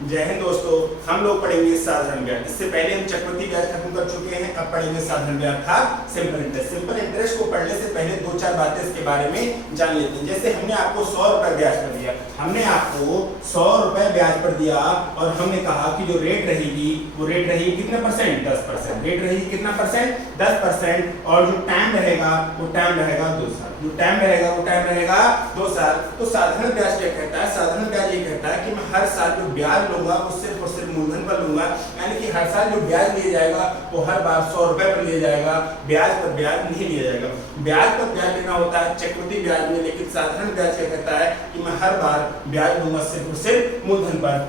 जय हिंद दोस्तों, हम लोग पढ़ेंगे साधारण ब्याज। इससे पहले हम चक्रवृद्धि ब्याज खत्म कर चुके हैं। अब पढ़ेंगे साधारण ब्याज था सिंपल इंटरेस्ट। सिंपल इंटरेस्ट को पढ़ने से पहले दो चार बातें इसके बारे में जान लेते हैं। जैसे हमने आपको 100 रुपए ब्याज पर दिया, हमने आपको 100 रुपए ब्याज पर दिया और हमने कहा कि जो रेट रहेगी वो रेट रहेगी कितने परसेंट? 10%। रेट रहेगी कितना परसेंट? 10%। और जो टाइम रहेगा वो टाइम रहेगा 2 साल। जो टाइम रहेगा वो टाइम रहेगा 2 साल। तो साधारण ब्याज क्या कहता है? साधारण ब्याज ये कहता है कि मैं हर साल जो ब्याज लूंगा वो सिर्फ और सिर्फ मूलधन पर लूंगा, यानी कि हर साल जो ब्याज लिया जाएगा वो हर बार 100 रुपए पर लिया जाएगा, ब्याज पर ब्याज नहीं लिया जाएगा। ब्याज पर ब्याज लेना होता है चक्रवृद्धि ब्याज में, लेकिन साधारण ब्याज क्या कहता है कि मैं हर बार ब्याज लूंगा सिर्फ और सिर्फ मूलधन पर।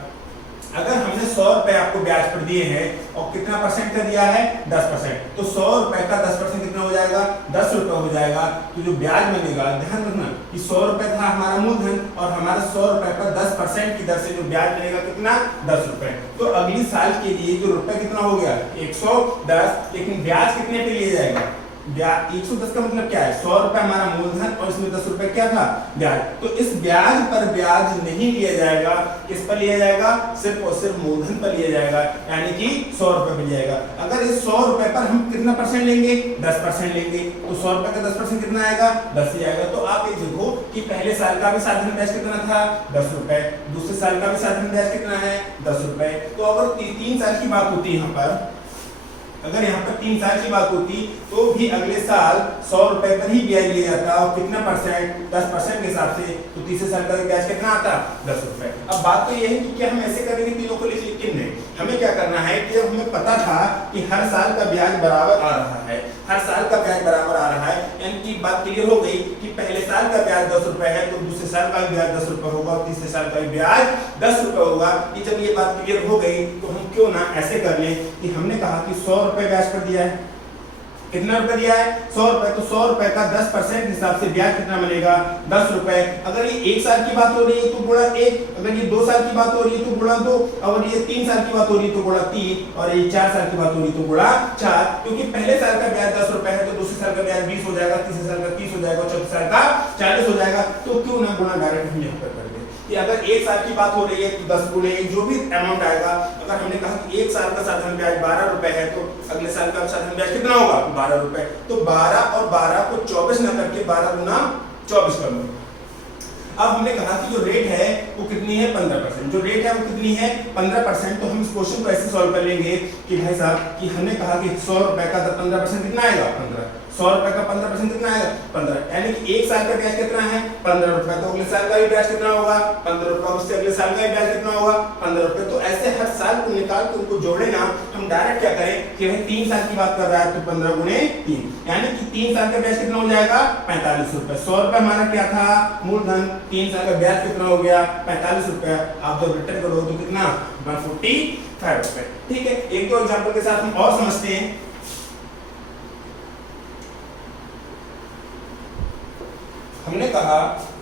अगर हमने 100 रुपए आपको ब्याज पर दिए हैं और कितना परसेंट का दिया है? 10%। तो 100 रुपए का 10% कितना हो जाएगा? 10 रुपए हो जाएगा। तो जो ब्याज बनेगा, ध्यान रखना कि 100 रुपए था हमारा मूलधन और हमारा 100 रुपए पर 10% की दर से जो ब्याज बनेगा कितना? 10 रुपए। तो अगली साल के लिए जो रुपए कितना हो गया? 110। लेकिन ब्याज कितने पे लिया जाएगा? ब्याज 110 का मतलब क्या है? 100 रुपए हमारा मूलधन और इसमें 10 रुपए क्या था? ब्याज। तो इस ब्याज पर ब्याज नहीं लिया जाएगा। किस पर लिया जाएगा? सिर्फ और सिर्फ मूलधन पर लिया जाएगा, यानी कि 100 रुपए मिल जाएगा। अगर इस 100 रुपए पर हम कितना परसेंट लेंगे? 10% लेंगे। तो 100 रुपए का 10% कितना आएगा? 10 ही आएगा। तो आप ये देखो कि पहले साल का भी साधारण ब्याज कितना था? 10 रुपए। दूसरे साल का भी साधारण ब्याज कितना है? 10 रुपए। तो अगर 3 साल की बात होती है यहाँ पर, अगर यहाँ पर 3 साल की बात होती तो भी अगले साल 100 रुपए पर ही ब्याज लिया जाता और कितना परसेंट? 10% के हिसाब से। तो तीसरे साल का ब्याज कितना आता? 10 रुपए। अब बात तो यह है कि क्या हम ऐसे करेंगे तीनों को, लेकिन नहीं। हमें क्या करना है कि जब हमें पता था कि हर साल का ब्याज बराबर आ रहा है, हर साल का ब्याज बराबर आ रहा है, यानी कि बात क्लियर हो गई कि पहले साल का ब्याज 10 रुपए है तो दूसरे साल का भी ब्याज 10 रुपए होगा और तीसरे साल का भी ब्याज 10 रुपए होगा। कि जब ये बात क्लियर हो गई तो हम क्यों ना ऐसे कर लें कि हमने कहा कि 100 रुपए ब्याज पर दिया है। कितना रुपए दिया है? 100 रुपए। तो 100 रुपए का 10% हिसाब से ब्याज कितना मिलेगा? 10 रुपए। अगर ये 1 साल की बात हो रही है तो गुणा 1, अगर ये 2 साल की बात हो रही है तो गुणा 2, अगर ये 3 साल की बात हो रही है तो गुणा 3 और ये 4 साल की बात हो रही है तो गुणा 4। क्योंकि पहले साल का ब्याज 10 रुपए है तो दूसरे साल का ब्याज 20 हो जाएगा, तीसरे साल का 30 हो जाएगा, चौथे साल का 40 हो जाएगा। तो क्यों ना गुणा डायरेक्ट हम यहाँ पर कर दें कि अगर 1 साल की बात हो रही है तो 10 गुणे जो भी अमाउंट आएगा, अगर हमने कहा कि 1 साल का साधारण ब्याज 12 रुपए है तो अगले साल का साधारण ब्याज कितना होगा? 12 रुपए। तो 12 और 12 को 24 न करके 12 गुना 24 कर लो। अब हमने कहा कि जो रेट है वो कितनी है? 15%। जो रेट है वो कितनी है? 15%। तो हम इस क्वेश्चन को ऐसे सॉल्व कर लेंगे कि भाई साहब कि हमने कहा कि 100 रुपए का 15% कितना आएगा? 15। 100 रुपए का 15% कितना आएगा? 15। यानी कि 1 साल का ब्याज कितना है? 15 रुपए। तो अगले साल का भी ब्याज कितना होगा? 15 रुपए। उससे अगले साल का भी ब्याज कितना होगा? 15 रुपए। तो ऐसे हर साल को निकाल के उनको जोड़े ना, हम डायरेक्ट क्या करें कि भाई 3 साल की बात कर रहा है तो 15 गुणे 3, यानी कि 3 साल का ब्याज कितना हो जाएगा? 45 रुपए। 100 रुपए हमारा क्या था? मूलधन। 3 साल का ब्याज कितना हो गया? 45 रुपए। आप जब रिटर्न करो तो कितना? 145 रुपए। ठीक है, एक दो एग्जांपल के साथ हम और समझते हैं। हमने कहा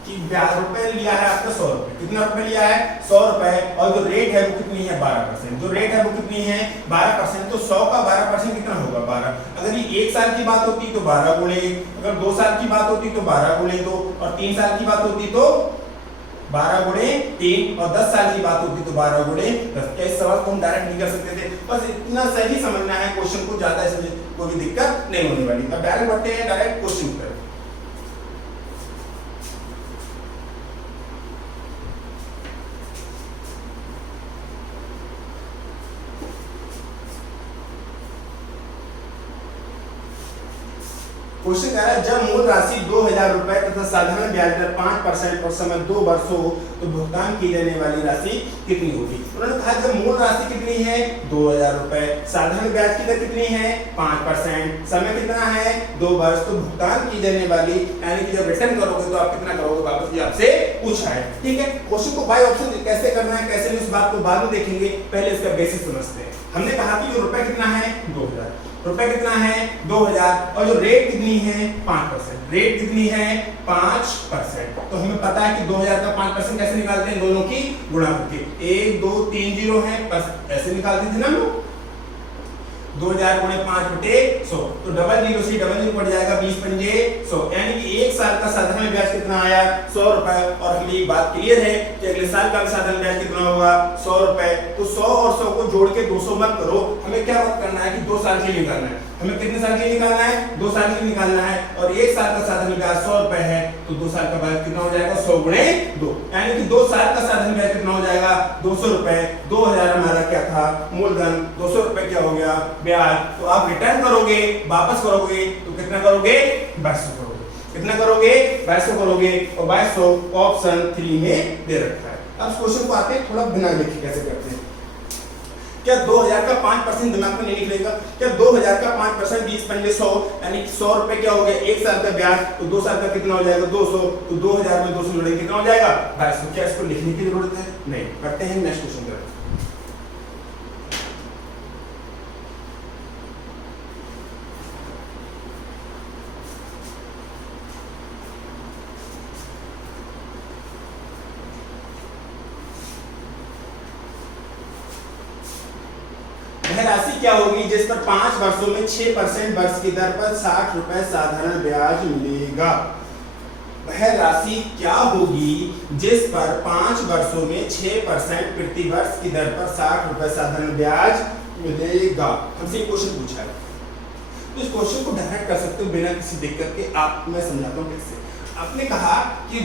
कि ब्याज रुपए लिया है आपका 100 रुपए। कितना रुपए लिया है? 100 रुपए। और जो रेट है वो कितनी है? 12%। जो रेट है वो कितनी है? 12%। तो 100 का 12% कितना होगा? 12। अगर ये 1 साल की बात होती तो 12 गुणे 1, अगर 2 साल की बात होती तो 12 गुणे 2 और 3 साल की बात होती तो 12 गुणे 3 और 10 साल की बात होती तो 12 गुणे 10। क्या इस सवाल को हम डायरेक्ट नहीं कर सकते थे? बस इतना सही समझना है क्वेश्चन को, ज्यादा इसमें कोई भी दिक्कत नहीं होने वाली। अब डायरेक्ट बढ़ते हैं डायरेक्ट क्वेश्चन पर। क्वेश्चन कह रहा है जब मूल राशि 2000 रुपए तथा साधारण ब्याज दर 5% और समय 2 वर्ष हो तो भुगतान की जाने वाली राशि कितनी होगी? उन्होंने कहा जब मूल राशि कितनी है? 2000 रुपए, साधारण ब्याज की दर कितनी है? 5%, समय कितना है? 2 वर्ष। तो भुगतान की जाने वाली, यानी कि जब रिटर्न करोगे तो आप कितना करोगे वापस? ये आपसे पूछा है। ठीक है, क्वेश्चन को बाय ऑप्शन कैसे करना है, कैसे नहीं, उस बात को बाद में देखेंगे। पहले इसका बेसिस समझते हैं। हमने कहा कि जो रुपए कितना है? 2000। रुपए कितना है? 2000। और जो रेट कितनी है? 5%। रेट कितनी है? 5%। तो हमें पता है कि 2000 का 5% कैसे निकालते हैं? दोनों की गुणा करके। 1 2 3 0 है, बस ऐसे निकालते थे ना हम लोग। 2000 गुणे 5/100, तो डबल जीरो से डबल जीरो पड़ जाएगा 20 पंजे 100, यानी कि एक साल का साधारण ब्याज कितना आया 100 रुपए। और हमें एक बात क्लियर है कि अगले साल का साधारण ब्याज कितना होगा 100 रुपए। तो 100 और 100 को जोड़ के 200 मत करो, हमें क्या मत करना है कि 2 साल के लिए करना है। हमें कितने साल के लिए निकालना है 2 साल के लिए निकालना है। और एक साल का साधारण ब्याज 100 रुपए है, तो 2 साल का ब्याज कितना हो जाएगा 100 गुणे 2, यानी कि 2 साल का साधारण ब्याज कितना हो जाएगा 200 रुपए। 2000 हमारा क्या था मूलधन, 200 रुपए क्या हो गया ब्याज। तो आप रिटर्न करोगे वापस करोगे तो कितना करोगे 2200 करोगे। कितना करोगे 2200 करोगे, और 2200 ऑप्शन 3 में दे रखा है। अब इस क्वेश्चन को आते हैं थोड़ा बिना लिखे कैसे करते हैं। क्या 2000 का 5% दिमाग में नहीं निकलेगा? क्या 2000 का 5% 20 पंजे 100, यानी 100 रुपए क्या हो गया एक साल का ब्याज, तो 2 साल का कितना हो जाएगा 200, तो 2000 में 200 जोड़ेंगे कितना हो जाएगा 2200। क्या इसको लिखने की जरूरत है? नहीं। करते हैं नेक्स्ट क्वेश्चन करते हैं। वह राशि क्या होगी जिस पर 5 वर्षों में 6% वर्ष की दर पर 60 रुपए साधारण ब्याज मिलेगा? वह राशि क्या होगी जिस पर 5 वर्षों में 6% प्रति वर्ष की दर पर 60 रुपए साधारण ब्याज मिलेगा? हमसे क्वेश्चन पूछा है, तो इस क्वेश्चन को डायरेक्ट कर सकते हो बिना किसी दिक्कत के। आप मैं समझाता हूँ कैसे। आपने कहा कि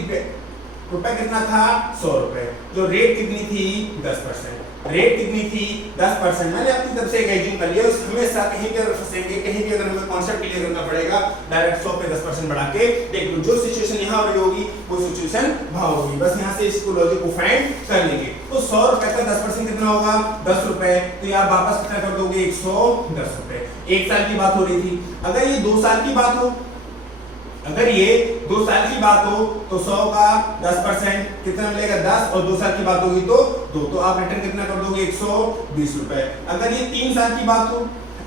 रुपए कितना था 100 रुपए, जो रेट कितनी थी 10%। रेट कितनी थी 10%। मैंने अपनी तरफ से एक एज्यूम कर लिया, हमेशा कहीं भी अगर फंसेंगे, कहीं भी अगर हमें कॉन्सेप्ट क्लियर करना पड़ेगा, डायरेक्ट 100 पे 10% बढ़ा के देख लो। जो सिचुएशन यहाँ हो रही होगी वो सिचुएशन वहां होगी, बस यहाँ से इसको लॉजिक को फाइंड कर लेंगे। तो 100 रुपए का 10% कितना होगा 10 रुपए, तो यार वापस कितना कर दोगे 110 रुपए। एक साल की बात हो रही थी। अगर ये 2 साल की बात हो, अगर ये 2 साल की बात हो तो 100 का 10% कितना मिलेगा 10, और 2 साल की बात होगी तो 2, तो आप रिटर्न कितना कर दोगे 120 रुपए। अगर ये 3 साल की बात हो,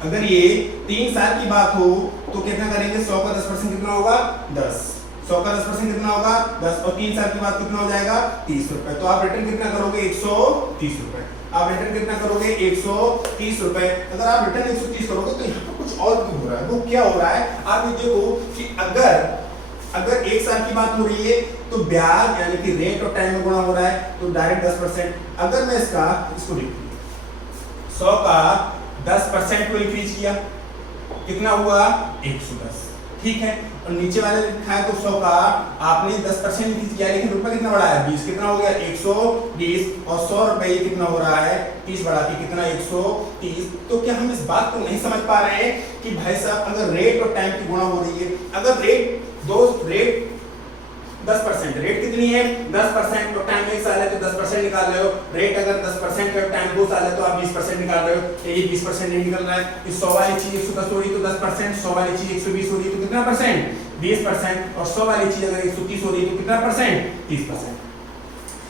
अगर ये 3 साल की बात हो तो कितना करेंगे 100 का 10% कितना होगा 10, 100 का 10% कितना होगा 10, और 3 साल की बात कितना हो जाएगा 30 रुपए। तो आप रिटर्न कितना करोगे 130 रुपए। आप रिटर्न कितना करोगे 130 रुपए। अगर आप रिटर्न 130 करोगे तो यहाँ पर कुछ और भी हो रहा है। वो क्या हो रहा है आप ये देखो कि अगर 1 साल की बात हो रही है तो ब्याज यानी कि रेट और टाइम में गुणा हो रहा है, तो डायरेक्ट 10%। अगर मैं इसको लिख 100 का 10% को इंक्रीज किया कितना हुआ 110, ठीक है। और नीचे वाले लिखा है तो 100 का आपने 10% इंक्रीज किया, लेकिन रुपए कितना बढ़ा है 20, कितना हो गया 120, और 100 रुपए कितना हो रहा है 30 बढ़ा के कितना 130। तो क्या हम इस बात को नहीं समझ पा रहे हैं कि भाई साहब अगर रेट और टाइम की गुणा हो रही है, अगर रेट 10%, रेट कितनी है 10%, तो टाइम 1 साल है तो 10% निकाल रहे हो। रेट अगर 10% है, टाइम 2 साल है तो आप 20% निकाल रहे हो। तो ये 20% नहीं निकल रहा है। इस 100 वाली चीज 110 हो रही तो 10%, 100 वाली चीज 120 हो रही तो कितना परसेंट 20%, और 100 वाली चीज अगर 130 हो रही तो कितना परसेंट 30%।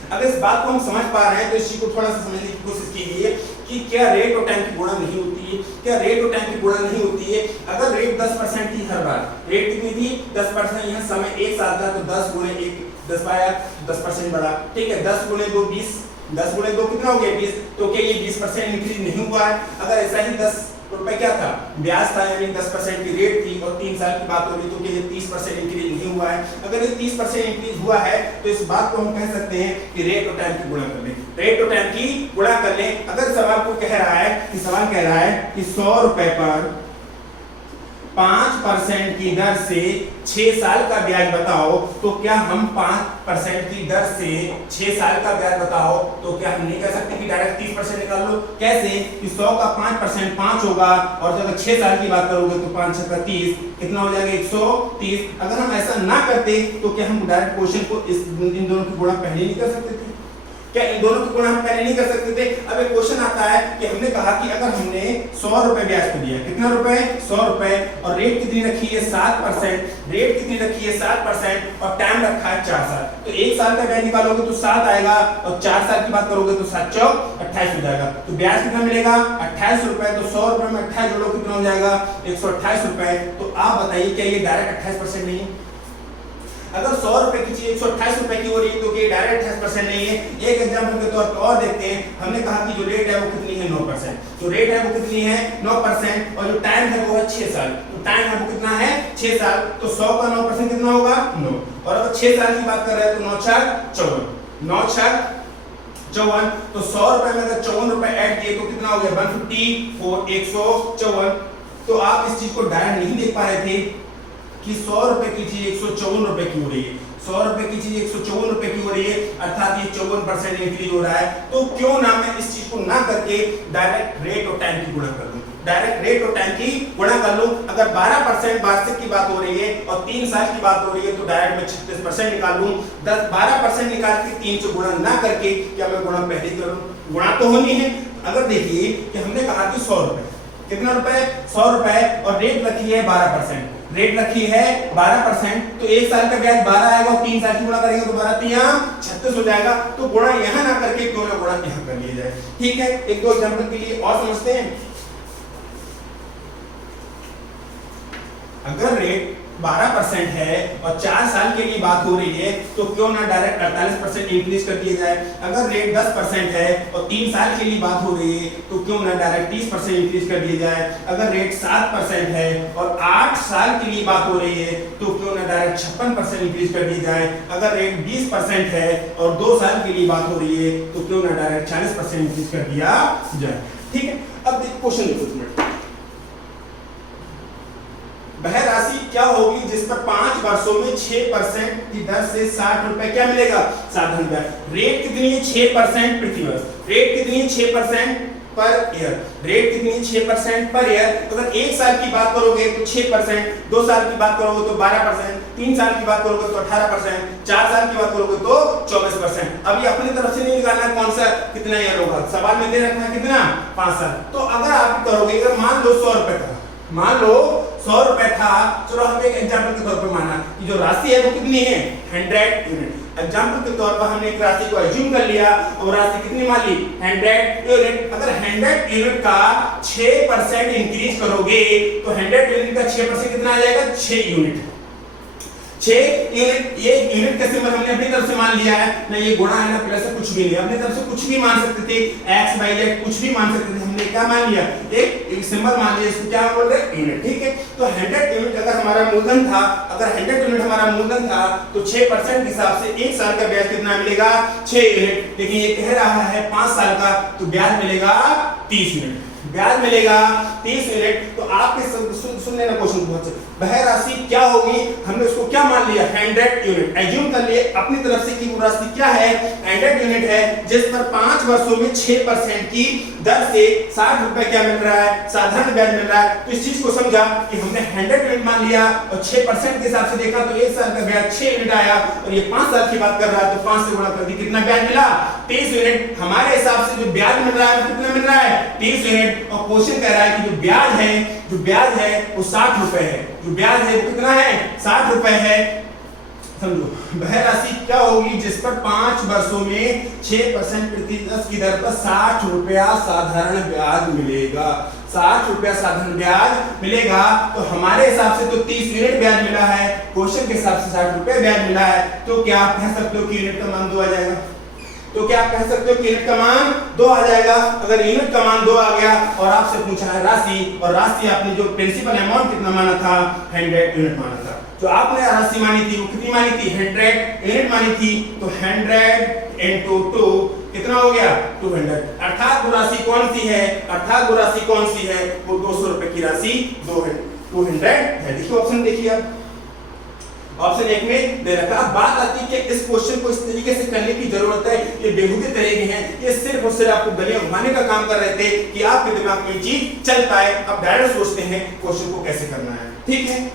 अगर इस बात को हम समझ पा रहे हैं तो इस चीज को थोड़ा सा समझने की कोशिश कीजिए कि क्या रेट और टाइम की गुणा नहीं होती है, क्या रेट और टाइम की गुणा नहीं होती है। अगर रेट 10% थी हर बार, रेट कितनी थी 10%, यहाँ समय 1 साल था तो 10 गुणे 1 10 पाया 10% बढ़ा, ठीक है। 10 गुणे 2 20, 10 गुणे 2 कितना हो गया 20, तो क्या ये 20% इंक्रीज नहीं हुआ है? अगर ऐसा ही 10 रुपए क्या था ब्याज था, यानी 10% की रेट थी, और 3 साल की बात हो रही तो क्या ये 30% इंक्रीज नहीं हुआ है? अगर ये 30% इंक्रीज हुआ है तो इस बात को हम कह सकते हैं कि रेट और टाइम की गुणा कर लें, रेट और टाइम की गुणा कर लें। अगर सवाल को कह रहा है कि सवाल कह रहा है कि 100 रुपए पर 5% की दर से 6 साल का ब्याज बताओ, तो क्या हम 5% की दर से 6 साल का ब्याज बताओ, तो क्या हम नहीं कह सकते कि डायरेक्ट 30% निकाल लो? कैसे कि 100 का 5% 5 होगा, और जब 6 साल की बात करोगे तो 5 6 30 कितना हो जाएगा 130। अगर हम ऐसा ना करते तो क्या हम डायरेक्ट क्वेश्चन को इन दोनों की गुणा पहले नहीं कर सकते थे? क्या इन दोनों की गुणा हम पहले नहीं कर सकते थे? अब एक क्वेश्चन आता है कि हमने कहा कि अगर हमने 100 रुपए ब्याज को दिया, कितना रुपए 100 रुपए, और रेट कितनी रखी है 7%, रेट कितनी रखी है 7%, और टाइम रखा है 4 साल, तो 1 साल का ब्याज निकालोगे तो 7 आएगा, और 4 साल की बात करोगे तो 7 चौक 28 हो जाएगा। तो ब्याज कितना मिलेगा 28 रुपए, तो 100 रुपए में 28 जोड़ो कितना हो जाएगा 128 रुपए। तो आप बताइए क्या ये डायरेक्ट 28% नहीं है? अगर 100 रुपए की चीज 128 रुपए की हो रही है तो ये डायरेक्ट 28% नहीं है। एक एग्जांपल के तौर पर और देखते हैं, हमने कहा कि जो रेट है वो कितनी है 9%, जो रेट है वो कितनी है 9% और जो टाइम है वो है 6 साल, तो टाइम है वो कितना है 6 साल, तो 100 का 9% कितना होगा 9, और अगर 6 साल की बात कर रहे हैं तो 9 4 54, 9 4 54, तो 100 रुपए में अगर 54 रुपए ऐड किए तो कितना हो गया 154 154। तो आप इस चीज को डायरेक्ट नहीं देख पा रहे थे कि 100 रुपए की चीज 154 रुपए की हो रही है, 100 रुपए की चीज 154 रुपए की हो रही है, अर्थात ये 54% इंक्रीज हो रहा है। तो क्यों ना मैं इस चीज को ना करके डायरेक्ट रेट और टाइम की गुणा कर दूं, डायरेक्ट रेट और टाइम की गुणा कर लूं। अगर 12% वार्षिक की बात हो रही है और 3 साल की बात हो रही है तो डायरेक्ट मैं 36% निकाल लूं। 12% निकाल के 3 से गुणा ना करके क्या मैं गुणा पहले कर लूं, गुणा तो होनी है। अगर देखिए कि हमने कहा कि 100 रुपए, कितना रुपए 100 रुपए, और रेट रखी है 12%, रेट रखी है 12%, तो 1 साल का ब्याज 12 आएगा और 3 साल की गुणा करेंगे तो 12 3 36 हो जाएगा। तो गुणा यहां ना करके क्यों ना गुणा यहां कर लिया जाए। ठीक है, एक दो एग्जांपल के लिए और समझते हैं। अगर रेट 12% है और 4 साल के लिए बात हो रही है तो क्यों ना डायरेक्ट 48% इंक्रीज कर दिया जाए। अगर रेट 10% है और 3 साल के लिए बात हो रही है तो क्यों ना डायरेक्ट 30% इंक्रीज कर दिया जाए। अगर रेट 7% है और 8 साल के लिए बात हो रही है तो क्यों ना डायरेक्ट 56% इंक्रीज कर दिया जाए। अगर रेट 20% है और 2 साल के लिए बात हो रही है तो क्यों ना डायरेक्ट 40% इंक्रीज कर दिया जाए। ठीक है, अब देखो क्वेश्चन देखो, वह राशि क्या होगी जिस पर 5 वर्षों में 6% की दर से 60 रुपए क्या मिलेगा साधारण ब्याज। रेट कितनी है 6% प्रति वर्ष, रेट कितनी है 6% पर ईयर, रेट कितनी है 6% पर ईयर। अगर 1 साल की बात करोगे तो 6%, 2 साल की बात करोगे तो 12%, 3 साल की बात करोगे तो 18%, 4 साल की बात करोगे तो 24%। अब ये अपनी तरफ से नहीं निकालना कौन सा कितना ईयर होगा, सवाल में दे रखा है कितना 5 साल। तो अगर आप करोगे, अगर मान लो 100 रुपए था, मान लो 100 रुपए था, चलो हम एक एग्जांपल के तौर पर माना कि जो राशि है वो कितनी है 100 यूनिट। एग्जांपल के तौर पर हमने एक राशि को अज्यूम कर लिया और राशि कितनी मान ली 100 यूनिट। अगर 100 यूनिट का 6% इंक्रीज करोगे तो 100 यूनिट का 6% कितना आ जाएगा 6 यूनिट। 6 यूनिट, ये यूनिट का सिंबल हमने अपनी तरफ से मान लिया है ना, ये गुणा है ना प्लस है, कुछ भी नहीं, अपनी तरफ से कुछ भी मान सकते थे, x y z कुछ भी मान सकते थे। हमने क्या मान लिया, एक सिंबल मान लिया, इसको क्या बोल रहे हैं यूनिट। ठीक है, तो 100 यूनिट अगर हमारा मूलधन था, अगर 100 यूनिट हमारा मूलधन था तो 6% के हिसाब से 1 साल का ब्याज कितना मिलेगा 6 यूनिट। लेकिन ये कह रहा है 5 साल का, तो ब्याज मिलेगा 30 यूनिट, ब्याज मिलेगा 30 यूनिट। तो आपके सुन लेना क्वेश्चन बहुत। वह राशि क्या होगी, हमने उसको क्या मान लिया 100 यूनिट, एज्यूम कर लिए अपनी तरफ से कि वो राशि क्या है 100 यूनिट है, जिस पर 5 वर्षों में 6% की दर से 60 रुपए क्या मिल रहा है साधारण ब्याज मिल रहा है। तो इस चीज को समझा कि हमने 100 यूनिट मान लिया और 6% के हिसाब से देखा तो 1 साल का ब्याज 6 यूनिट आया, और ये 5 साल की बात कर रहा है तो 5 से गुणा कर दी, कितना ब्याज मिला 30 यूनिट। हमारे हिसाब से जो ब्याज मिल रहा है कितना मिल रहा है 30 यूनिट, और क्वेश्चन कह रहा है कि जो ब्याज है वो 60 रुपए है, जो ब्याज है वो कितना है 60 रुपए है। समझो वह राशि क्या होगी जिस पर 5 वर्षों में 6% प्रति वर्ष की दर पर 60 रुपया साधारण ब्याज मिलेगा, 60 रुपया साधारण ब्याज मिलेगा। तो हमारे हिसाब से तो 30 यूनिट ब्याज मिला है, क्वेश्चन के हिसाब से 60 रुपया ब्याज मिला है। तो क्या आप कह सकते हो कि यूनिट का मान 2 आ जाएगा, तो क्या आप कह सकते हो कि यूनिट का मान 2 आ जाएगा। अगर यूनिट का मान 2 आ गया और आपसे पूछा है राशि, और राशि आपने जो प्रिंसिपल अमाउंट कितना माना था 100 यूनिट माना था, जो आपने राशि मानी थी वो कितनी मानी थी 100 यूनिट मानी थी, तो 100 into 2 कितना हो गया 200। अर्थात वो राशि कौन सी है, अर्थात वो राशि कौन सी है, वो 200 रुपए की राशि 200 है। देखिए ऑप्शन देखिए, आप ऑप्शन 1 में दे रखा। बात आती है कि इस क्वेश्चन को इस तरीके से करने की जरूरत है, ये बेहूदे तरह के हैं, ये सिर्फ और सिर्फ आपको गलियां घुमाने का काम कर रहे थे कि आपके दिमाग में चीज चल पाए। अब डायरेक्ट सोचते हैं क्वेश्चन को कैसे करना है। ठीक है,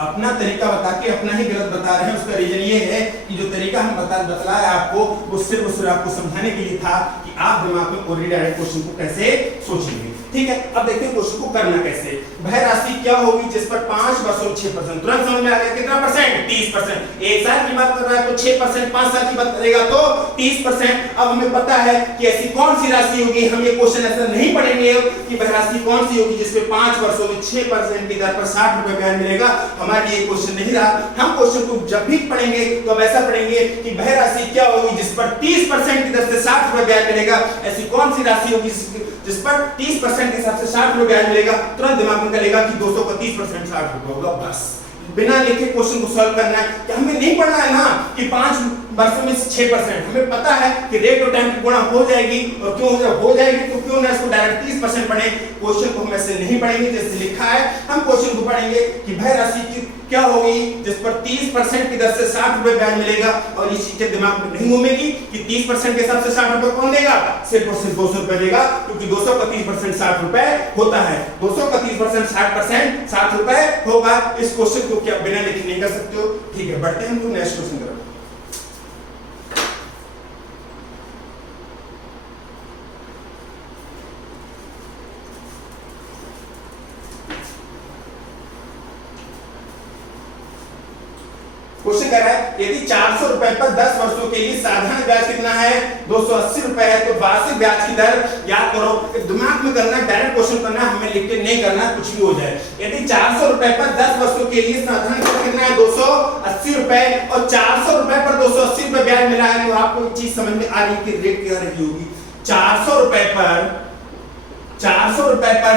अपना तरीका बता के अपना ही गलत बता रहे हैं। उसका रीजन ये है कि जो तरीका हम बतलाया आपको वो सिर्फ आपको समझाने के लिए था कि आप दिमाग में ऑलरेडी डायरेक्ट क्वेश्चन को कैसे सोचेंगे। ठीक है, अब देखते हैं क्वेश्चन को करना कैसे। वह राशि क्या होगी जिस पर 5 वर्षों में 6%, तुरंत समझ में आ गया कितना परसेंट, 30%। 1 साल की बात कर रहा है तो 6%, 5 साल की बात करेगा तो 30%। अब हमें पता है कि ऐसी कौन सी राशि होगी, हम ये क्वेश्चन ऐसा नहीं पढ़ेंगे कि वह राशि कौन सी होगी जिसपे 5 वर्षों में 6% की दर पर 60 रुपए ब्याज मिलेगा। हमारे लिए क्वेश्चन नहीं रहा। हम क्वेश्चन को जब भी पढ़ेंगे तो अब ऐसा पढ़ेंगे कि वह राशि क्या होगी जिस पर 30% की दर से 60 रुपए ब्याज मिलेगा। ऐसी कौन सी राशि होगी जिस पर 30% के हिसाब से 60 रुपए ब्याज मिलेगा। तुरंत दिमाग में चलेगा कि 200 का 30% 60 रुपए होगा। बस बिना लिखे क्वेश्चन को सॉल्व करना है कि हमें नहीं पढ़ना है ना कि 5 वर्षों में 6%। हमें पता है कि रेट और टाइम की गुणा हो जाएगी, और क्यों हो जाएगी तो क्यों ना इसको डायरेक्ट 30% पढ़े। क्वेश्चन को हम ऐसे नहीं पढ़ेंगे जैसे लिखा है, हम क्वेश्चन को पढ़ेंगे कि वह राशि की क्या होगी जिस पर 30% की दर से 60 रुपए ब्याज मिलेगा। और इस चीज के दिमाग में नहीं घूमेगी कि 30% के हिसाब से 60 रुपए कौन देगा, सिर्फ और सिर्फ 200 रुपए देगा, क्योंकि 200 का 30% 60 रुपए होता है। 200 का 30% 60% 60 रुपए होगा। इस क्वेश्चन को क्या बिना लिखे नहीं कर सकते हो। ठीक है, बढ़ते हैं हम नेक्स्ट क्वेश्चन तरफ। क्वेश्चन कर रहा है यदि 400 रुपए पर 10 वर्षों के लिए साधारण ब्याज कितना है, 280 रुपए है, तो वार्षिक ब्याज की दर याद करो। दिमाग में करना, डायरेक्ट क्वेश्चन करना, हमें लिख के नहीं करना, कुछ भी हो जाए। यदि 400 रुपए पर 10 वर्षों के लिए साधारण ब्याज कितना है, 280 रुपए, और 400 रुपए पर 280 रुपए ब्याज मिला है, तो आपको एक चीज समझ में आ रही है कि रेट क्या रही होगी। 400 रुपए पर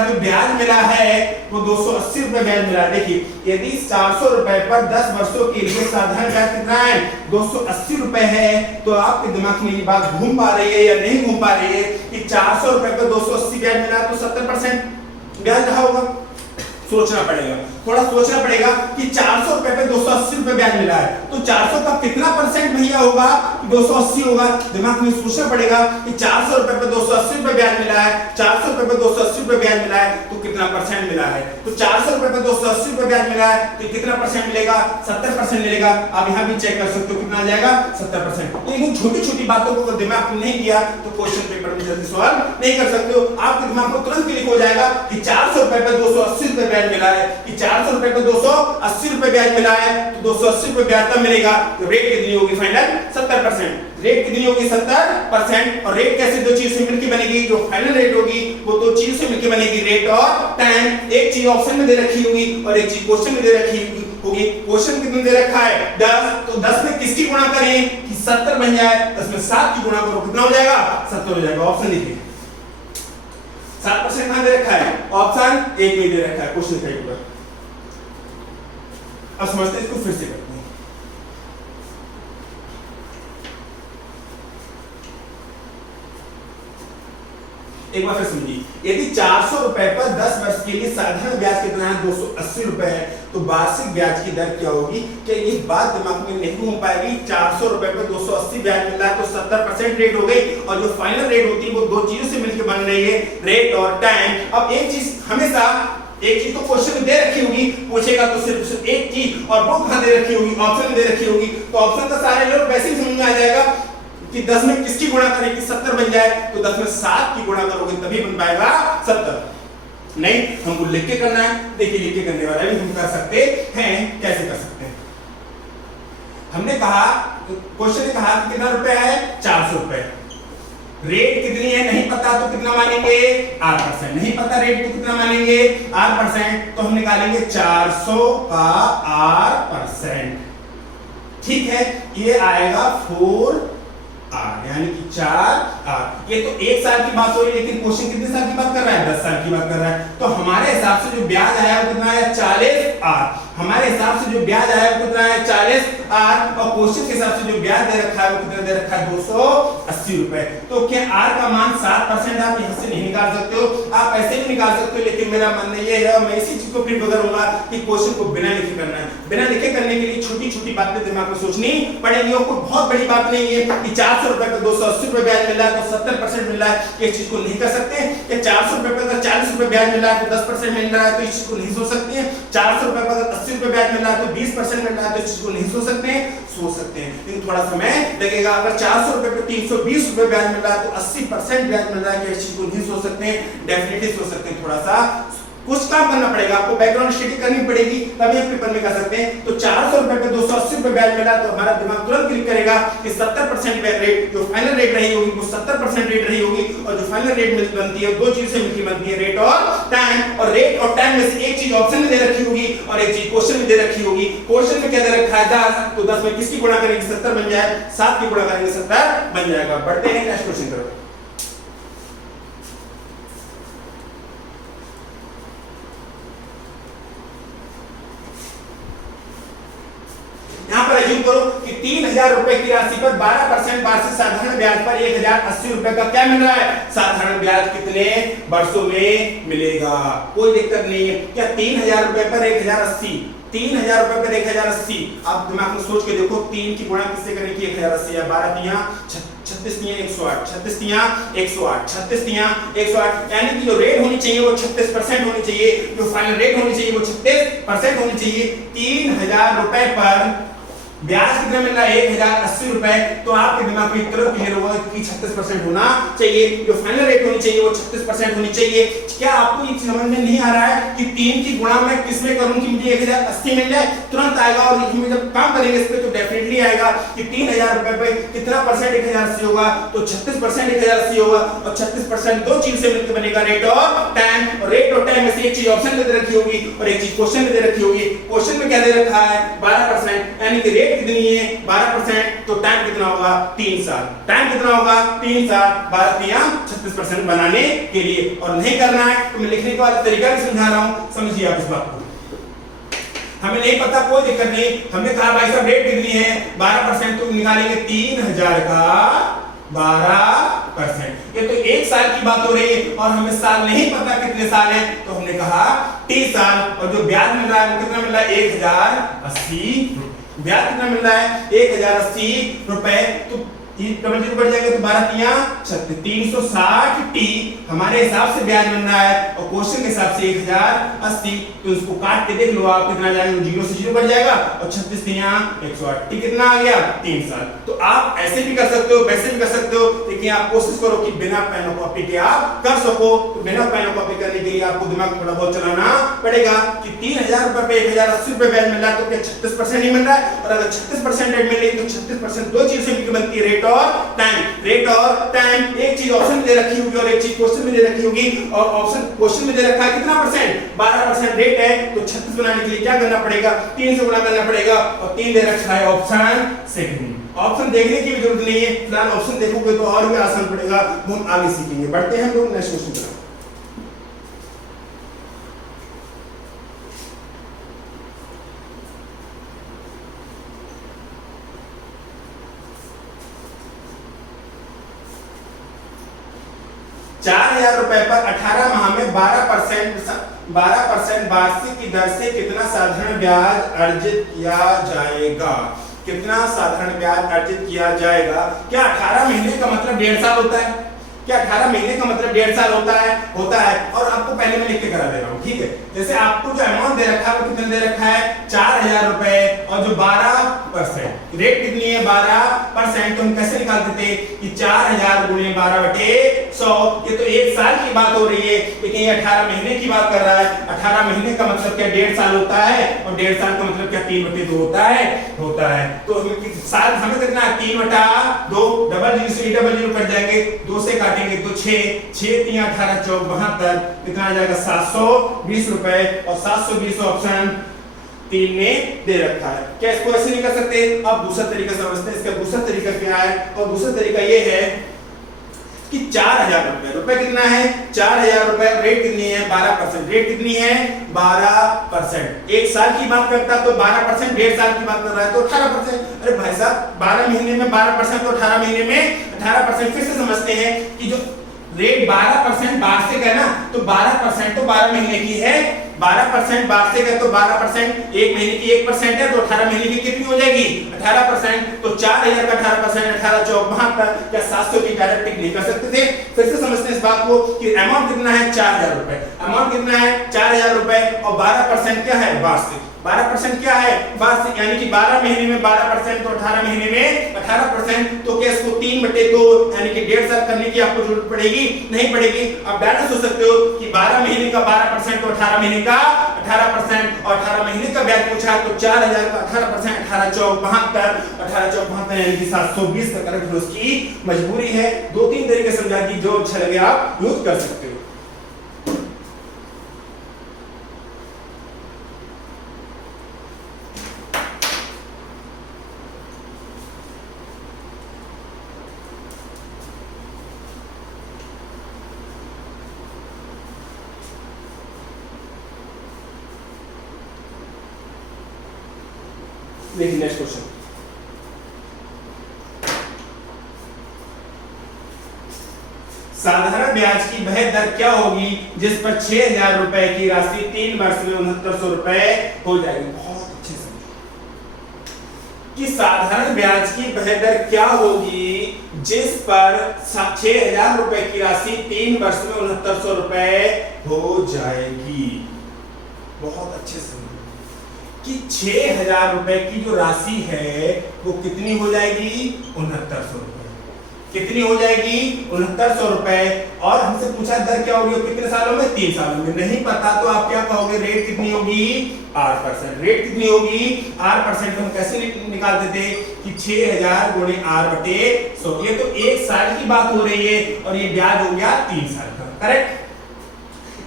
जो ब्याज मिला है वो 280 रुपए ब्याज मिला है। देखिए यदि 400 रुपए पर 10 वर्षों के लिए साधारण ब्याज कितना है, 280 रुपए है, तो आपके दिमाग में ये बात घूम पा रही है या नहीं घूम पा रही है कि 400 रुपए पर 280 ब्याज मिला तो 70% ब्याज रहा होगा। सोचना पड़ेगा, थोड़ा सोचना पड़ेगा कि 400 रुपए पे 280 रुपए ब्याज मिला है, तो 400 का कितना परसेंट भैया होगा, 280 होगा। दिमाग में सोचना पड़ेगा कि 400 रुपए पे 280 रुपए ब्याज मिला है, 400 रुपए पे 280 रुपए ब्याज मिला है, तो कितना परसेंट मिला है। तो 400 रुपए पे 280 रुपए ब्याज मिला है तो कितना परसेंट मिलेगा, 70% मिलेगा। आप यहाँ भी चेक कर सकते हो कितना आ जाएगा, 70%। लेकिन छोटी छोटी बातों को दिमाग में नहीं किया तो क्वेश्चन पेपर में जल्दी सॉल्व नहीं कर सकते हो। आपके दिमाग में तुरंत क्लिक हो जाएगा कि 400 रुपए पे 280 रुपए ब्याज मिला है, कि 400 रुपए पे 280 रुपए ब्याज मिला है, तो 280 रुपए ब्याज तब मिलेगा तो रेट कितनी होगी फाइनल, 70%। रेट कितनी होगी, 70%। और रेट कैसे दो चीज से मिलकर बनेगी, जो फाइनल रेट होगी वो दो चीज से मिलकर बनेगी, रेट और टाइम। एक चीज ऑप्शन में दे रखी होगी और एक चीज क्वेश्चन में दे रखी होगी। क्वेश्चन कितने दे रखा है, 10, तो 10 में किसकी गुणा करें कि 70 बन जाए, 10 में 7 की गुणा करो, कितना हो जाएगा, 70 हो जाएगा। ऑप्शन देखिए 7% कहां दे रखा है, ऑप्शन एक में दे रखा है क्वेश्चन का एक बार। अब समझते हैं, इसको फिर से करते हैं। एक बार फिर समझिए, यदि 400 रुपए पर 10 वर्ष के लिए साधारण ब्याज कितना है, 280 रुपए है, तो वार्षिक ब्याज की दर क्या होगी। क्या ये बात दिमाग में नहीं घूम पाएगी। 400 रुपए पर 280 ब्याज मिल रहा है तो 70% रेट हो गई, और जो फाइनल रेट होती है वो दो चीजों से मिलकर बन रही है, रेट और टाइम। अब एक चीज हमेशा, एक चीज तो क्वेश्चन में दे रखी होगी, पूछेगा तो सिर्फ एक चीज, और वो कहां दे रखी होगी, ऑप्शन में दे रखी होगी। तो ऑप्शन का सारे लोग वैसे ही समझ में आ जाएगा कि 10 में किसकी गुणा करें कि 70 बन जाए, तो 10 में 7 की गुणा करोगे तभी बन पाएगा 70। नहीं, हमको लिख के करना है। देखिए लिख के करने वाला भी हम कर सकते हैं। कैसे कर सकते हैं, हमने कहा, क्वेश्चन ने कहा कि कितना रुपए है, 400 रुपए। रेट कितनी है नहीं पता तो कितना मानेंगे, 8%। नहीं पता रेट तो कितना मानेंगे, 8%। तो हम निकालेंगे 400 का 8%। ठीक है, ये आएगा 4 8, यानी कि 4 8। ये तो एक साल की बात हो रही है, लेकिन क्वेश्चन कितने साल की बात कर रहा है, 10 साल की बात कर रहा है। तो हमारे हिसाब से जो ब्याज आया वो कितना है, 40 8। हमारे हिसाब से जो ब्याज आया वो कितना है, 40 8। और क्वेश्चन के हिसाब से जो ब्याज दे रखा है वो कितना दे रखा है, 280 रुपए। तो क्या r का मान 7% आप यहां से नहीं निकाल सकते हो, आप ऐसे भी निकाल सकते हो, लेकिन मेरा मानना ये है, मैं इसी चीज को प्रिंट करूंगा कि क्वेश्चन को बिना लिखे करना है। बिना लिखे करने के लिए छोटी छोटी बातें दिमाग में सोचनी पड़ेगी, और कोई बहुत बड़ी बात नहीं है कि 400 रुपए पर 280 रुपए ब्याज मिल रहा है तो 70% मिल रहा है, इस चीज को नहीं कर सकते। या 400 रुपए पर 40 रुपए ब्याज मिल रहा है तो 10% मिल रहा है, तो इस चीज को नहीं सोच सकते हैं। 400 रुपए पर 80 रुपए ब्याज मिल रहा है तो 20% मिल रहा है, तो इस चीज को नहीं सोच सकते हैं, सोच सकते हैं, लेकिन थोड़ा समय लगेगा। अगर 400 रुपए पे 320 रुपए ब्याज मिल रहा है तो 80% ब्याज मिल रहा है, इस चीज को नहीं सोच सकते हैं, डेफिनेटली सोच सकते हैं। थोड़ा सा कुछ काम करना पड़ेगा, आपको बैकग्राउंड स्टडी करनी पड़ेगी, तभी आप पेपर में कर सकते हैं। तो 400 रुपए पे 280 रुपए ब्याज मिला तो हमारा दिमाग तुरंत क्लिक करेगा कि 70% रेट, जो फाइनल रेट रही होगी वो 70% रेट रही होगी, और जो फाइनल रेट बनती है दो चीज से मिलकर बनती है, रेट और टाइम। और रेट और टाइम में से एक चीज ऑप्शन में दे रखी होगी और एक चीज क्वेश्चन में दे रखी होगी। क्वेश्चन में क्या दे रखा है 10, तो 10 में किसकी गुणा करेंगे 70 बन जाए, 7 की गुणा करेंगे 70 बन जाएगा। बढ़ते हैं नेक्स्ट क्वेश्चन करो। यहाँ पर एज्यूम करो कि 3000 रुपए की राशि पर 12% वार्षिक साधारण ब्याज पर 1080 रुपए का क्या मिल रहा है, साधारण ब्याज कितने वर्षों में मिलेगा। कोई दिक्कत नहीं है। क्या 3000 रुपए पर 1080, 3000 रुपए पर 1080, आप दिमाग में सोच के देखो 3 की गुणा किससे करें कि 1080 है, 12 तिया 36 तिया 108, 36 तिया 108, 36 तिया 108, यानी कि जो रेट होनी चाहिए वो 36% होनी चाहिए, जो फाइनल रेट होनी चाहिए वो 36% होनी चाहिए। 3000 रुपए पर ब्याज कितना मिल रहा है 1080 रुपए, तो आपके दिमाग में तुरंत क्लियर होगा कि 36% होना चाहिए, जो फाइनल रेट होनी चाहिए वो 36% होनी चाहिए। क्या आपको ये समझ में नहीं आ रहा है कि 3 की गुणा मैं किसमें करूं कि मुझे 1080 मिल जाए, तुरंत आएगा। और इसमें जब काम करेंगे इस पे तो डेफिनेटली आएगा कि 3000 रुपए पे कितना परसेंट 1080 होगा, तो 36% 1080 होगा, और 36% दो चीज से मिलकर बनेगा, रेट और टाइम। और रेट और टाइम में से एक चीज ऑप्शन में दे रखी होगी और एक चीज क्वेश्चन में दे रखी होगी। क्वेश्चन में क्या दे रखा है 12%, यानी कि रेट कितनी है 12%, तो टाइम कितना होगा 3 साल। टाइम कितना होगा 3 साल, 12 तिया 36% बनाने के लिए। और नहीं करना है तो मैं लिखने का वाला तरीका भी समझा रहा हूं, समझिए आप इस बात को। हमें नहीं पता कोई दिक्कत नहीं, हमने कहा भाई साहब रेट कितनी है 12%, तो निकालेंगे 3000 का 12%। ये तो एक साल की बात हो रही है और हमें साल नहीं पता कितने साल है, तो हमने कहा 30 साल। और जो ब्याज मिल रहा है वो कितना मिल रहा है 1080, ब्याज कितना मिल रहा है 1080 रुपए, तो डबल जीरो बढ़ जाएगा तो 12 तिया 36, 360 टी हमारे हिसाब से ब्याज बन रहा है, और क्वेश्चन के हिसाब से 1080, तो इसको काट के देख लो आप कितना जाएगा, जीरो से जीरो बढ़ जाएगा, और 36 तिया 108, टी कितना आ गया 3 साल। तो आप ऐसे भी कर सकते हो, वैसे भी कर सकते हो, लेकिन आप कोशिश करो कि बिना पेन और कॉपी के आप कर सको। तो बिना पेन और कॉपी करने के लिए आपको दिमाग थोड़ा बहुत चलाना पड़ेगा कि 3000 रुपए पे 1080 रुपए ब्याज मिल रहा है, तो क्या 36% ही मिल रहा है, और अगर 36% रेट मिल रही है तो 36% दो चीज से मिलकर बनती है, रेट और टाइम। रेट और टाइम एक चीज ऑप्शन में दे रखी होगी और एक चीज क्वेश्चन में दे रखी होगी, और ऑप्शन क्वेश्चन में दे रखा है कितना परसेंट 12% रेट है, तो 36 बनाने के लिए क्या करना पड़ेगा 3 से गुणा करना पड़ेगा, और 3 दे रखा है ऑप्शन सेकंड। ऑप्शन देखने की भी जरूरत नहीं है, फिलहाल ऑप्शन देखोगे तो और भी आसान पड़ेगा, हम आगे सीखेंगे। बढ़ते हैं हम लोग नेक्स्ट क्वेश्चन की तरफ। ₹4000 पर 18 माह में 12% वार्षिक की दर से कितना साधारण ब्याज अर्जित किया जाएगा। कितना साधारण ब्याज अर्जित किया जाएगा। क्या 18 महीने का मतलब 1.5 साल होता है? क्या 18 महीने का मतलब 1.5 साल होता है? होता है। और आपको पहले मैं लिख के करा दे रहा हूँ, ठीक है। जैसे आपको जो अमाउंट दे रखा है वो कितना दे रखा है 4000 रुपए, और जो 12% रेट कितनी है 12%, तो हम कैसे निकालते थे कि 4000 गुणे 12/100, ये तो 1 साल की बात हो रही है, लेकिन ये 18 महीने की बात कर रहा है। 18 महीने का मतलब क्या 1.5 साल होता है, और 1.5 साल का मतलब क्या 3/2 होता है, होता है। तो साल हमें कितना 3/2, डबल जीरो से डबल जीरो कट जाएंगे, 2 से काटेंगे तो 6, 6 3 18 4 72, कितना आ जाएगा 720 रुपए, और 720 ऑप्शन 3 में दे रखा है। क्या इसको ऐसे नहीं कर सकते? अब दूसरा तरीका समझते हैं। इसका दूसरा तरीका क्या है, और दूसरा तरीका ये है कि 4000 रुपए, रुपए कितना है 4000 रुपए, रेट कितनी है 12%, रेट कितनी है 12%। 1 साल की बात करता तो 12%, 1.5 साल की बात कर रहा है तो 18%। अरे भाई साहब 12 महीने में 12%, तो 18 महीने में 18%। फिर से समझते हैं कि जो रेट 12% वार्षिक है ना, तो 12% तो 12 महीने की है, 12% वार्षिक है तो 12% एक महीने की 1% है तो 18 महीने की कितनी हो जाएगी 18%। तो 4000 का 18%, 18 चौक 72 या 700 की डायरेक्ट टिक नहीं कर सकते थे। फिर से समझते हैं इस बात को कि अमाउंट कितना है 4000 रुपए, अमाउंट कितना है 4000 रुपए और 12% क्या है वार्षिक, 12% क्या है वार्षिक, यानी कि 12 महीने में 12% तो 18 महीने में 18%। तो क्या इसको 3/2 यानी कि 1.5 साल करने की आपको जरूरत पड़ेगी, नहीं पड़ेगी। अब डायरेक्ट सोच सकते हो कि 12 महीने का 12% तो 18 महीने का 18% और 18 महीने का ब्याज पूछा तो 4000 का 18%, 18 चौक 72, 18 चौक 72 यानी कि 720 का करेक्ट उसकी मजबूरी है। 2-3 तरीके समझा कि जो अच्छा लगे आप यूज कर सकते हो। देखिए नेक्स्ट क्वेश्चन, साधारण ब्याज की वह दर क्या होगी जिस पर 6000 रुपए की राशि 3 वर्ष में 6900 रुपए हो जाएगी। बहुत अच्छे से कि साधारण ब्याज की वह दर क्या होगी जिस पर 6000 रुपए की राशि 3 वर्ष में 6900 रुपए हो जाएगी। बहुत अच्छे से कि 6000 रुपए की जो राशि है वो कितनी हो जाएगी 6900 रुपए, कितनी हो जाएगी 6900 रुपए। और हमसे पूछा दर क्या होगी कितने सालों में 3 सालों में, नहीं पता तो आप क्या कहोगे रेट कितनी होगी 8%, रेट कितनी होगी 8%। हम कैसे निकालते थे कि 6000 गुणे 8/100, ये तो 1 साल की बात हो रही है और ये ब्याज हो गया 3 साल का, करेक्ट।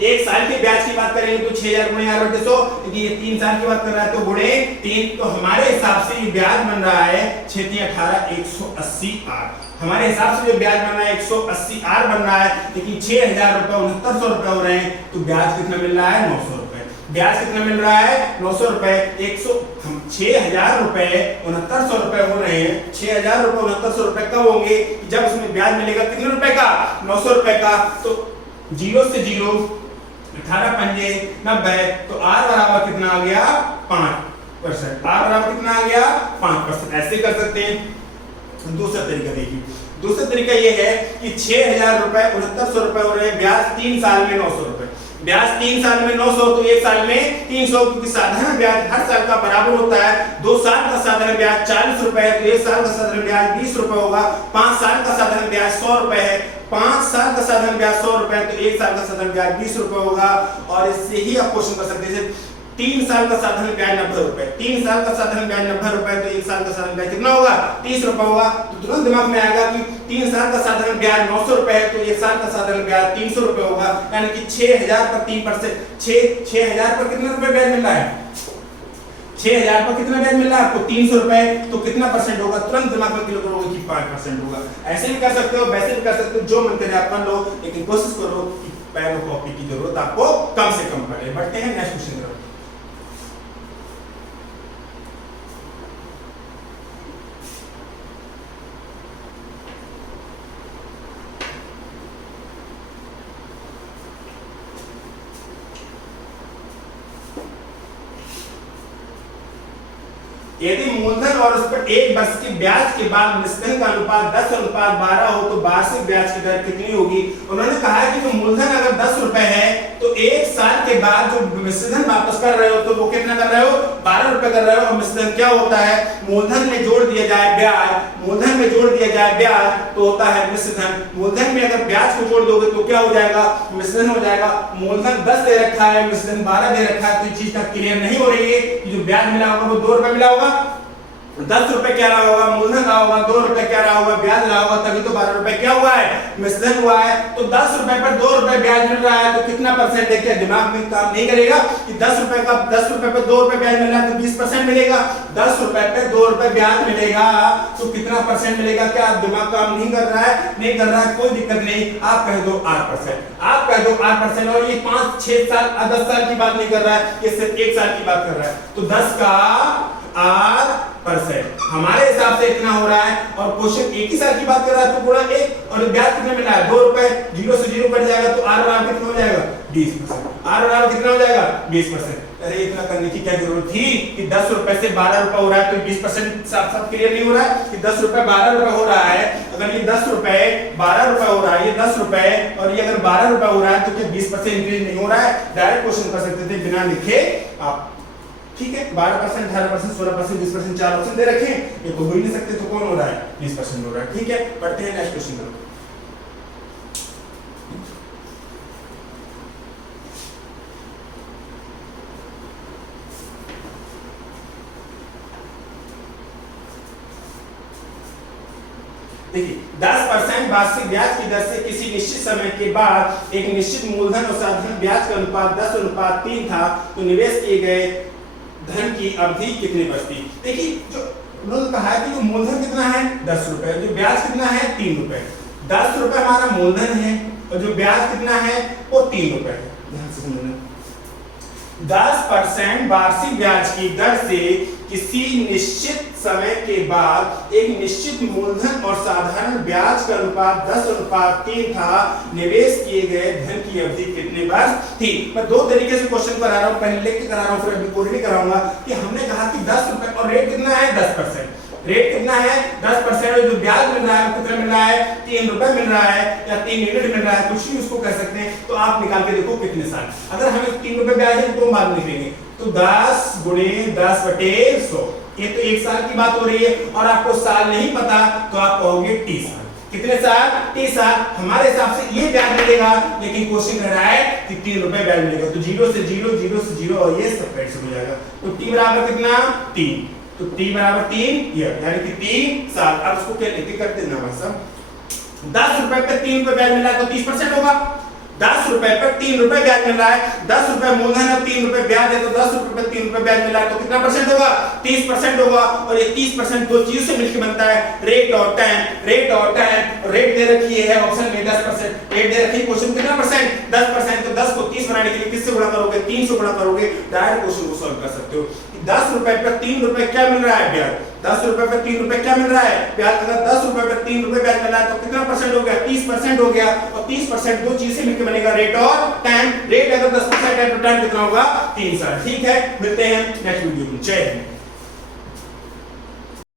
1 साल के ब्याज की बात करेंगे तो 6000 गुणे 8/100, क्योंकि ये 3 साल की बात कर रहा है तो गुणे 3, तो हमारे हिसाब से ये ब्याज बन रहा है 6×18 180 आर। हमारे हिसाब से जो ब्याज बन रहा है 180 आर बन रहा है, लेकिन 6000 रुपए 6900 रुपए हो रहे हैं तो ब्याज कितना मिल रहा है 900 रुपए। ब्याज कितना मिल रहा है 900 रुपए। 6000 रुपए 6900 रुपए हो रहे हैं, 6000 रुपए 6900 रुपए कब होंगे जब उसमें ब्याज मिलेगा कितने रुपए का 900 रुपए का। तो 0 से 0 18 पंजे 90, तो R बराबर कितना आ गया 5%, R बराबर कितना आ गया 5%। ऐसे कर सकते हैं। दूसरा तरीका देखिए, दूसरा तरीका ये है कि 6000 रुपए 6900 रुपए हो रहे हैं, ब्याज 3 साल में 900 रुपए, ब्याज 3 साल में 900 तो 1 साल में 300, क्योंकि साधारण ब्याज हर साल का बराबर होता है। 2 साल का साधारण ब्याज 40 रुपए है तो 1 साल का साधारण ब्याज 20 रुपए होगा। 5 साल का साधारण ब्याज 100 रुपए है, 5 साल का साधारण ब्याज 100 रुपए है तो 1 साल का साधारण ब्याज 20 रुपए होगा। और इससे ही आप क्वेश्चन कर सकते हैं 3 साल का साधारण ब्याज 90 रुपए, 3 साल का साधारण ब्याज 90 रुपए तो 1 साल का साधारण ब्याज कितना होगा 30 रुपए होगा। तो तुरंत दिमाग में आएगा कि 3 साल का साधारण ब्याज 900 रुपए है तो 1 साल का साधारण ब्याज 300 रुपए होगा, यानी कि 6000 पर 3%, 6000 पर कितना रुपए ब्याज मिल रहा है 6000 पर कितना ब्याज मिल रहा है आपको 300 रुपए, तो कितना परसेंट होगा तुरंत दिमाग में क्लिक करोगे कि 5% होगा। ऐसे भी कर सकते हो, वैसे भी कर सकते हो, जो मन करे आप कर लो, लेकिन कोशिश करो कि पेन और कॉपी की जरूरत आपको कम से कम पड़े। बढ़ते हैं नेक्स्ट क्वेश्चन की तरफ। यदि मूलधन और उस पर 1 वर्ष के ब्याज के बाद निस्धन का अनुपात 10:12 हो तो वार्षिक ब्याज की दर कितनी होगी। उन्होंने कहा है कि जो मूलधन अगर 10 रुपए है तो 1 साल के बाद जो मिश्रधन वापस कर रहे हो तो वो कितना कर रहे हो 12 रुपए कर रहे हो। और मिश्रधन क्या होता है, मूलधन में जोड़ दिया जाए ब्याज, मूलधन में जोड़ दिया जाए ब्याज तो होता है मिश्रधन। मूलधन में अगर ब्याज को जोड़ दोगे तो क्या हो जाएगा मिश्रधन हो जाएगा। मूलधन 10 दे रखा है, मिश्रधन 12 दे रखा है, तो ये चीज का क्लियर नहीं हो रही है कि जो ब्याज मिला होगा वो 2 रुपए मिला होगा, 10 रुपए क्या रहा होगा मूलधन रहा होगा, 2 रुपए क्या रहा होगा ब्याज रहा होगा, तभी तो 12 रुपए क्या हुआ है मिश्रधन हुआ है। तो 10 रुपए पर 2 रुपए ब्याज मिल रहा है तो कितना परसेंट है, क्या दिमाग में काम नहीं करेगा कि 10 रुपए पर 2 रुपए ब्याज मिल रहा है तो 20% मिलेगा। 10 रुपए पे 2 रुपए ब्याज मिलेगा तो कितना परसेंट मिलेगा, क्या दिमाग काम नहीं कर रहा है, नहीं कर रहा है, कोई दिक्कत नहीं, आप कह दो 8%, आप कह दो 8%। और ये 5, 6 साल 10 साल की बात नहीं कर रहा है, ये सिर्फ 1 साल की बात कर रहा है। तो 10 का 8%। हमारे हिसाब से इतना हो रहा है और क्वेश्चन एक ही साल की बात कर रहा है तो गुणा 1 और ब्याज कितने मिला है 2 रुपए, 0 से 0 कट जाएगा तो आर बराबर कितना हो जाएगा 20%। आर बराबर कितना हो जाएगा 20%। अरे इतना करने की क्या जरूरत थी कि 10 रुपए से 12 रुपए हो रहा है तो 20% साफ साफ क्लियर नहीं हो रहा है कि 10 रुपए 12 रुपए हो रहा है। अगर ये 10 रुपए 12 रुपए हो रहा है, ये 10 रुपए और ये अगर 12 रुपए हो रहा है तो क्या 20% इंक्रीज नहीं हो रहा है? डायरेक्ट क्वेश्चन कर सकते थे बिना लिखे आप, ठीक है। 12%, 18%, 16%, 20%, 4 ऑप्शन दे रखे, ये तो हो ही नहीं सकते तो कौन हो रहा है 20% हो रहा है, ठीक है। पढ़ते हैं नेक्स्ट क्वेश्चन करो। देखिए 10% वार्षिक ब्याज की दर से किसी निश्चित समय के बाद एक निश्चित मूलधन और साधारण ब्याज का अनुपात 10:3 था तो निवेश किए गए धन की अवधि कितनी बचती? देखिए जो उन्होंने कहा है कि जो मूलधन कितना है 10 रुपए, जो ब्याज कितना है 3 रुपए। 10 रुपए हमारा मूलधन है और जो ब्याज कितना है वो 3 रुपए है। ध्यान से समझना, 10% वार्षिक ब्याज की दर से किसी निश्चित समय के बाद एक निश्चित मूलधन और साधारण ब्याज का अनुपात 10:3 था, निवेश किए गए धन की अवधि कितने वर्ष थी? मैं दो तरीके से क्वेश्चन करा रहा हूं, पहले लिख के करा रहा हूं फिर अभी कोडिंग कराऊंगा कि हमने कहा कि 10 रुपए और रेट कितना है 10%। रेट कितना है 10% और जो ब्याज मिल रहा है वो कितना मिल रहा है 3 रुपए मिल रहा है या 3 यूनिट मिल रहा है, कुछ भी उसको कह सकते हैं। तो आप निकाल के देखो कितने साल, अगर हमें 3 रुपए ब्याज है तो बाद में लिखेंगे तो 10 × 10/100, ये तो एक साल की बात हो रही है और आपको साल नहीं पता तो आप कहोगे 30 साल। कितने साल 30 साल। हमारे हिसाब से ये ब्याज मिलेगा लेकिन क्वेश्चन कह रहा है कि 3 रुपए ब्याज मिलेगा तो 0 से 0 0 से 0 और ये सब कैंसिल हो जाएगा तो t बराबर कितना 3, तो t बराबर 3 ईयर यानी कि 3 साल। अब उसको क्या लिख के कर देना भाई साहब, 10 रुपए पे 3 रुपए ब्याज मिला तो 30% होगा। 10 रुपए पर 3 रुपए ब्याज मिल रहा है, 10 रुपए मूलधन है 3 रुपए ब्याज है तो 10 रुपए पर 3 रुपए ब्याज मिल रहा है तो कितना परसेंट होगा 30% होगा। और ये 30% दो चीजों से मिलकर बनता है रेट और टाइम। रेट और टाइम, रेट दे रखी है ऑप्शन में 10%, रेट दे रखी है क्वेश्चन कितना परसेंट 10%, तो 10 को 30 बनाने के लिए किससे गुणा करोगे 3 से गुणा करोगे, डायरेक्ट क्वेश्चन को सॉल्व कर सकते हो। 10 रुपए पर 3 रुपए क्या मिल रहा है ब्याज, 10 रुपए पर 3 रुपए क्या मिल रहा है ब्याज। अगर 10 रुपए पर 3 रुपए ब्याज मिल रहा है तो कितना परसेंट हो गया 30% हो गया और 30% दो चीज से मिलकर बनेगा रेट और टाइम। रेट अगर 10% है तो टाइम कितना होगा 3 साल। ठीक है, मिलते हैं नेक्स्ट वीडियो में। जय हिंद।